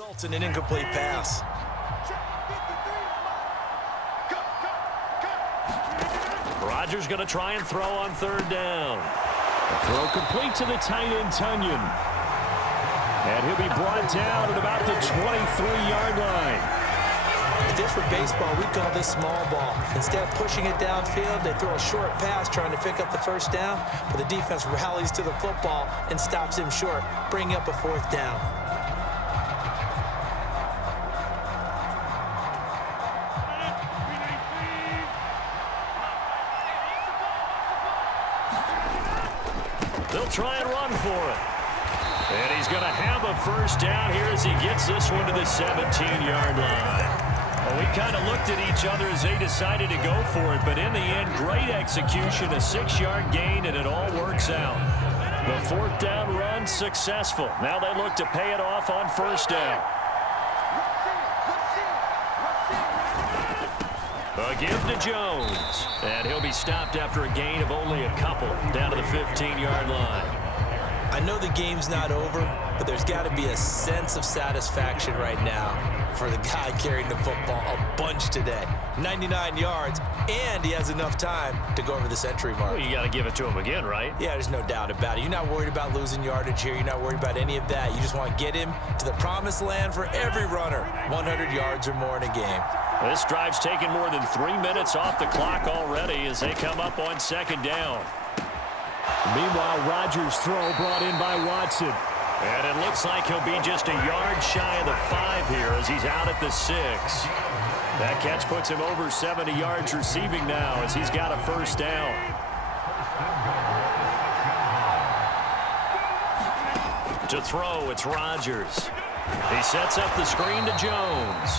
Results in an incomplete pass. Rodgers going to try and throw on third down. The throw complete to the tight end, Tunyon. And he'll be brought down at about the 23-yard line. Just for baseball, we call this small ball. Instead of pushing it downfield, they throw a short pass trying to pick up the first down, but the defense rallies to the football and stops him short, bringing up a fourth down. They'll try and run for it. And he's going to have a first down here as he gets this one to the 17-yard line. Well, we kind of looked at each other as they decided to go for it, but in the end, great execution, a 6-yard gain, and it all works out. The fourth down run successful. Now they look to pay it off on first down. A give to Jones, and he'll be stopped after a gain of only a couple down to the 15-yard line. I know the game's not over, but there's got to be a sense of satisfaction right now for the guy carrying the football a bunch today. 99 yards, and he has enough time to go over the century mark. Well, you got to give it to him again, right? Yeah, there's no doubt about it. You're not worried about losing yardage here. You're not worried about any of that. You just want to get him to the promised land for every runner. 100 yards or more in a game. This drive's taken more than 3 minutes off the clock already as they come up on second down. Meanwhile, Rodgers' throw brought in by Watson. And it looks like he'll be just a yard shy of the 5 here as he's out at the 6. That catch puts him over 70 yards receiving now as he's got a first down. To throw, it's Rodgers. He sets up the screen to Jones.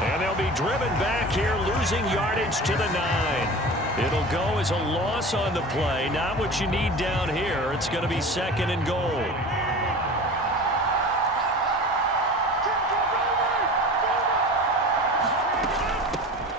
And they'll be driven back here, losing yardage to the 9. It'll go as a loss on the play. Not what you need down here. It's going to be second and goal.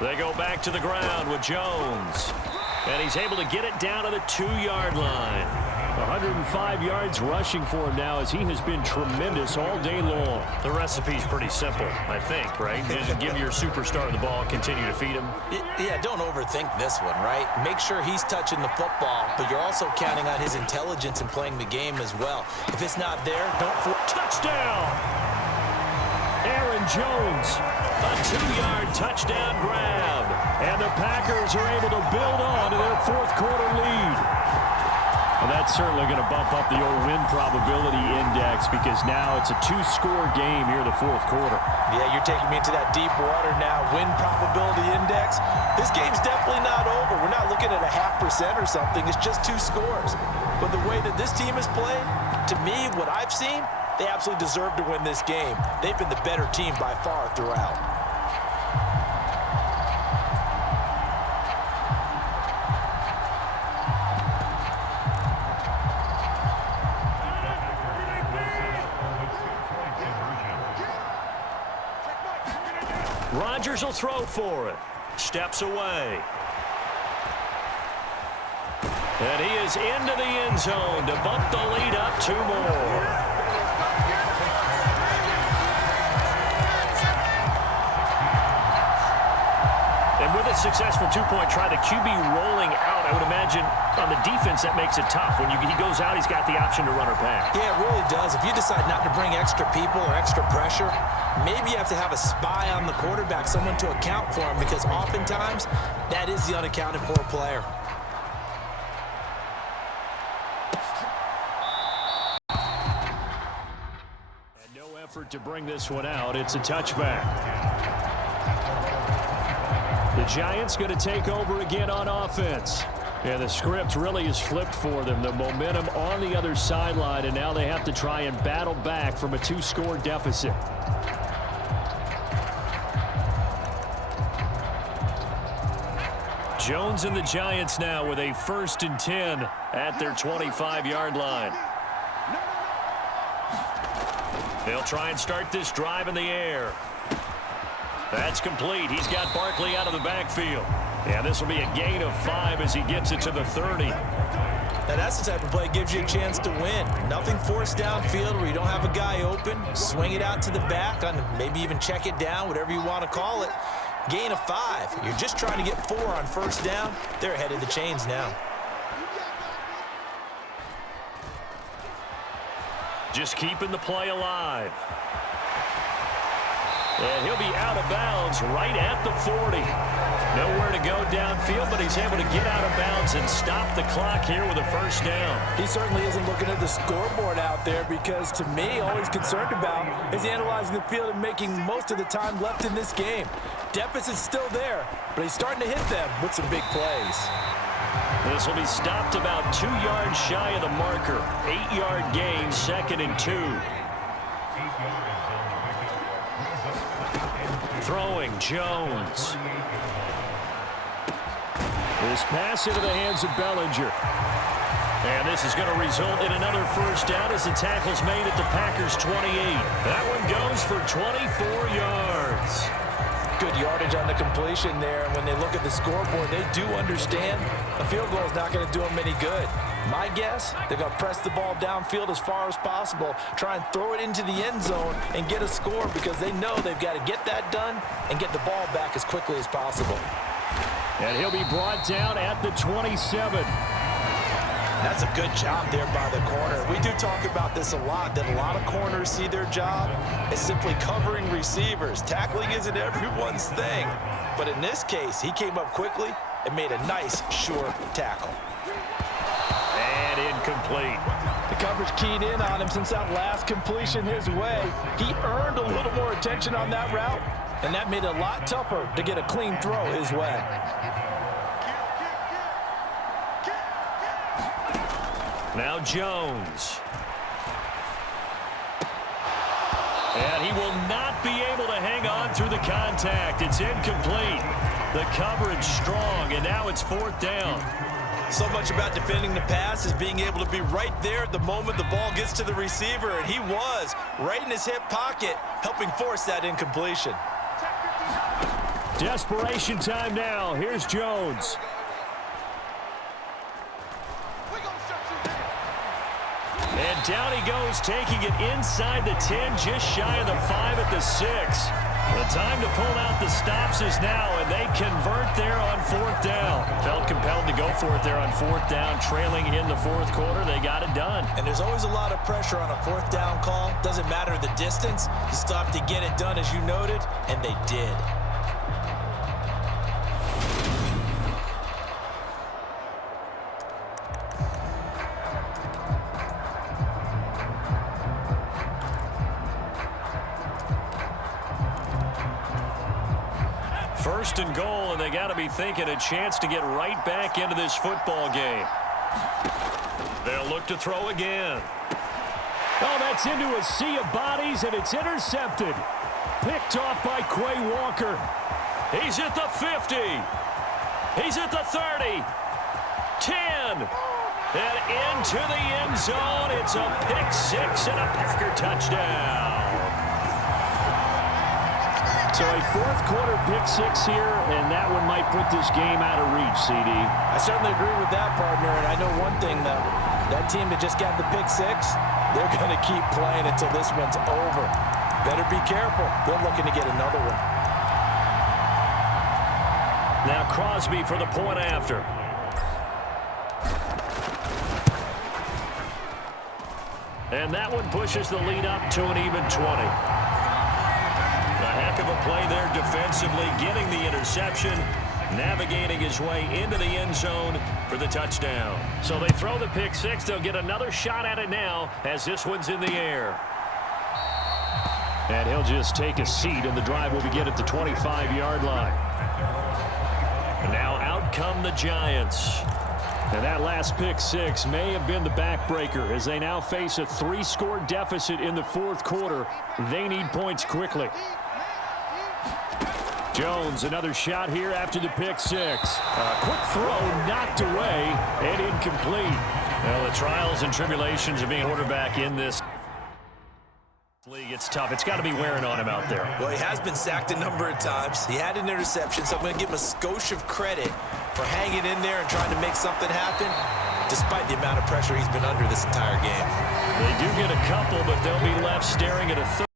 They go back to the ground with Jones. And he's able to get it down to the 2-yard line. 105 yards rushing for him now as he has been tremendous all day long. The recipe's pretty simple, I think, right? You just give your superstar the ball, continue to feed him. Yeah, don't overthink this one, right? Make sure he's touching the football, but you're also counting on his intelligence in playing the game as well. If it's not there, don't touchdown! Aaron Jones, a 2-yard touchdown grab. And the Packers are able to build on to their fourth-quarter lead. And that's certainly going to bump up the old win probability index because now it's a 2-score game here in the fourth quarter. Yeah, you're taking me into that deep water now. Win probability index. This game's definitely not over. We're not looking at a 0.5% or something. It's just 2 scores. But the way that this team has played, to me, what I've seen, they absolutely deserve to win this game. They've been the better team by far throughout. Rodgers will throw for it. Steps away. And he is into the end zone to bump the lead up 2 more. And with a successful 2-point try, the QB rolling out, I would imagine on the defense that makes it tough. When he goes out, he's got the option to run or pass. Yeah, it really does. If you decide not to bring extra people or extra pressure, maybe you have to have a spy on the quarterback, someone to account for him, because oftentimes that is the unaccounted for player. And no effort to bring this one out. It's a touchback. The Giants going to take over again on offense. And the script really is flipped for them. The momentum on the other sideline, and now they have to try and battle back from a 2-score deficit. Jones and the Giants now with a 1st and 10 at their 25-yard line. They'll try and start this drive in the air. That's complete. He's got Barkley out of the backfield. Yeah, this will be a gain of 5 as he gets it to the 30. Now, that's the type of play that gives you a chance to win. Nothing forced downfield where you don't have a guy open. Swing it out to the back, maybe even check it down, whatever you want to call it. Gain of 5. You're just trying to get 4 on first down. They're ahead of the chains now. Just keeping the play alive. And he'll be out of bounds right at the 40. Nowhere to go downfield, but he's able to get out of bounds and stop the clock here with a first down. He certainly isn't looking at the scoreboard out there because, to me, all he's concerned about is analyzing the field and making most of the time left in this game. Deficit's still there, but he's starting to hit them with some big plays. This will be stopped about 2 yards shy of the marker. 8-yard gain, 2nd and 2. Throwing, Jones. This pass into the hands of Bellinger. And this is going to result in another first down as the tackle's made at the Packers' 28. That one goes for 24 yards. Good yardage on the completion there. And when they look at the scoreboard, they do understand a field goal is not going to do them any good. My guess, they're going to press the ball downfield as far as possible, try and throw it into the end zone and get a score because they know they've got to get that done and get the ball back as quickly as possible. And he'll be brought down at the 27. That's a good job there by the corner. We do talk about this a lot, that a lot of corners see their job as simply covering receivers. Tackling isn't everyone's thing. But in this case, he came up quickly and made a nice, sure tackle. And incomplete. The coverage keyed in on him since that last completion his way. He earned a little more attention on that route, and that made it a lot tougher to get a clean throw his way. Now Jones. And he will not be able to hang on through the contact. It's incomplete. The coverage strong, and now it's 4th down. So much about defending the pass is being able to be right there at the moment the ball gets to the receiver, and he was right in his hip pocket, helping force that incompletion. Desperation time now. Here's Jones. And down he goes, taking it inside the 10, just shy of the 5 at the 6. The time to pull out the stops is now, and they convert there on 4th down. Felt compelled to go for it there on 4th down, trailing in the 4th quarter. They got it done. And there's always a lot of pressure on a 4th down call. Doesn't matter the distance. You still have to get it done, as you noted, and they did. First and goal, and they got to be thinking a chance to get right back into this football game. They'll look to throw again. Oh, that's into a sea of bodies, and it's intercepted. Picked off by Quay Walker. He's at the 50. He's at the 30. 10. And into the end zone. It's a pick 6 and a Packer touchdown. So a 4th quarter pick 6 here, and that one might put this game out of reach, CD. I certainly agree with that, partner, and I know one thing, though. That team that just got the pick 6, they're going to keep playing until this one's over. Better be careful. They're looking to get another one. Now Crosby for the point after. And that one pushes the lead up to an even 20. A heck of a play there defensively, getting the interception, navigating his way into the end zone for the touchdown. So they throw the pick 6. They'll get another shot at it now as this one's in the air. And he'll just take a seat, and the drive will begin at the 25-yard line. And now out come the Giants. And that last pick 6 may have been the backbreaker as they now face a 3-score deficit in the 4th quarter. They need points quickly. Jones, another shot here after the pick 6. Quick throw knocked away and incomplete. Well, the trials and tribulations of being a quarterback in this league, it's tough. It's got to be wearing on him out there. Well, he has been sacked a number of times. He had an interception, so I'm going to give him a skosh of credit for hanging in there and trying to make something happen. despite the amount of pressure he's been under this entire game. They do get a couple, but they'll be left staring at a third.